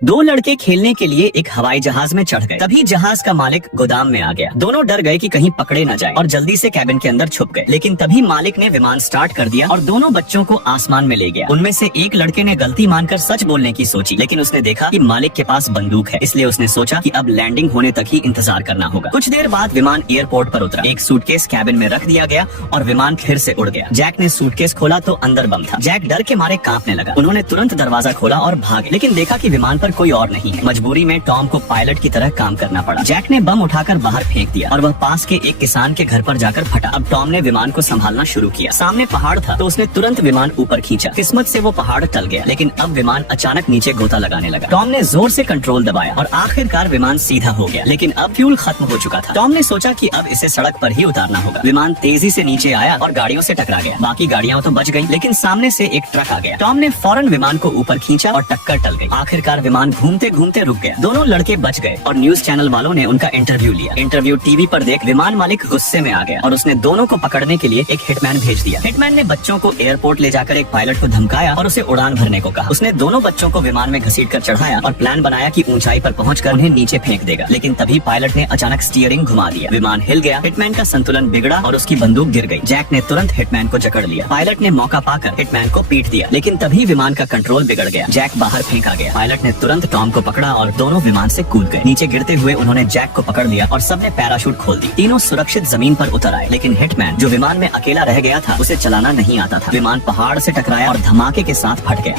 दो लड़के खेलने के लिए एक हवाई जहाज में चढ़ गए। तभी जहाज का मालिक गोदाम में आ गया। दोनों डर गए कि कहीं पकड़े न जाए और जल्दी से कैबिन के अंदर छुप गए। लेकिन तभी मालिक ने विमान स्टार्ट कर दिया और दोनों बच्चों को आसमान में ले गया। उनमें से एक लड़के ने गलती मानकर सच बोलने की सोची, लेकिन उसने देखा कि मालिक के पास बंदूक है, इसलिए उसने सोचा कि अब लैंडिंग होने तक ही इंतजार करना होगा। कुछ देर बाद विमान एयरपोर्ट पर उतरा। एक सूटकेस कैबिन में रख दिया गया और विमान फिर से उड़ गया। जैक ने सूटकेस खोला तो अंदर बम था। जैक डर के मारे कांपने लगा। उन्होंने तुरंत दरवाजा खोला और भागे, लेकिन देखा कि विमान पर कोई और नहीं है। मजबूरी में टॉम को पायलट की तरह काम करना पड़ा। जैक ने बम उठाकर बाहर फेंक दिया और वह पास के एक किसान के घर पर जाकर फटा। अब टॉम ने विमान को संभालना शुरू किया। सामने पहाड़ था तो उसने तुरंत विमान ऊपर खींचा। किस्मत से वो पहाड़ टल गया, लेकिन अब विमान अचानक नीचे गोता लगाने लगा। टॉम ने जोर से कंट्रोल दबाया और आखिरकार विमान सीधा हो गया, लेकिन अब फ्यूल खत्म हो चुका था। टॉम ने सोचा कि अब इसे सड़क पर ही उतारना होगा। विमान तेजी से नीचे आया और गाड़ियों से टकरा गया। बाकी गाड़ियां तो बच गई, लेकिन सामने से एक ट्रक आ गया। टॉम ने फौरन विमान को ऊपर खींचा और टक्कर टल गई। आखिरकार विमान घूमते घूमते रुक गया। दोनों लड़के बच गए और न्यूज चैनल वालों ने उनका इंटरव्यू लिया। इंटरव्यू टीवी पर देख विमान मालिक गुस्से में आ गया और उसने दोनों को पकड़ने के लिए एक हिटमैन भेज दिया। हिटमैन ने बच्चों को एयरपोर्ट ले जाकर एक पायलट को धमकाया और उसे उड़ान भरने को कहा। उसने दोनों बच्चों को विमान में घसीटकर चढ़ाया और प्लान बनाया कि ऊंचाई पर पहुंचकर उन्हें नीचे फेंक देगा। लेकिन तभी पायलट ने अचानक स्टीयरिंग घुमा दिया। विमान हिल गया। हिटमैन का संतुलन बिगड़ा और उसकी बंदूक गिर गई। जैक ने तुरंत हिटमैन को जकड़ लिया। पायलट ने मौका पाकर हिटमैन को पीट दिया, लेकिन तभी विमान का कंट्रोल बिगड़ गया। जैक बाहर फेंका गया। पायलट ने तुरंत टॉम को पकड़ा और दोनों विमान से कूद गए। नीचे गिरते हुए उन्होंने जैक को पकड़ लिया और सबने पैराशूट खोल दी। तीनों सुरक्षित जमीन पर उतर आए, लेकिन हिटमैन जो विमान में अकेला रह गया था उसे चलाना नहीं आता था। विमान पहाड़ से टकराया और धमाके के साथ फट गया।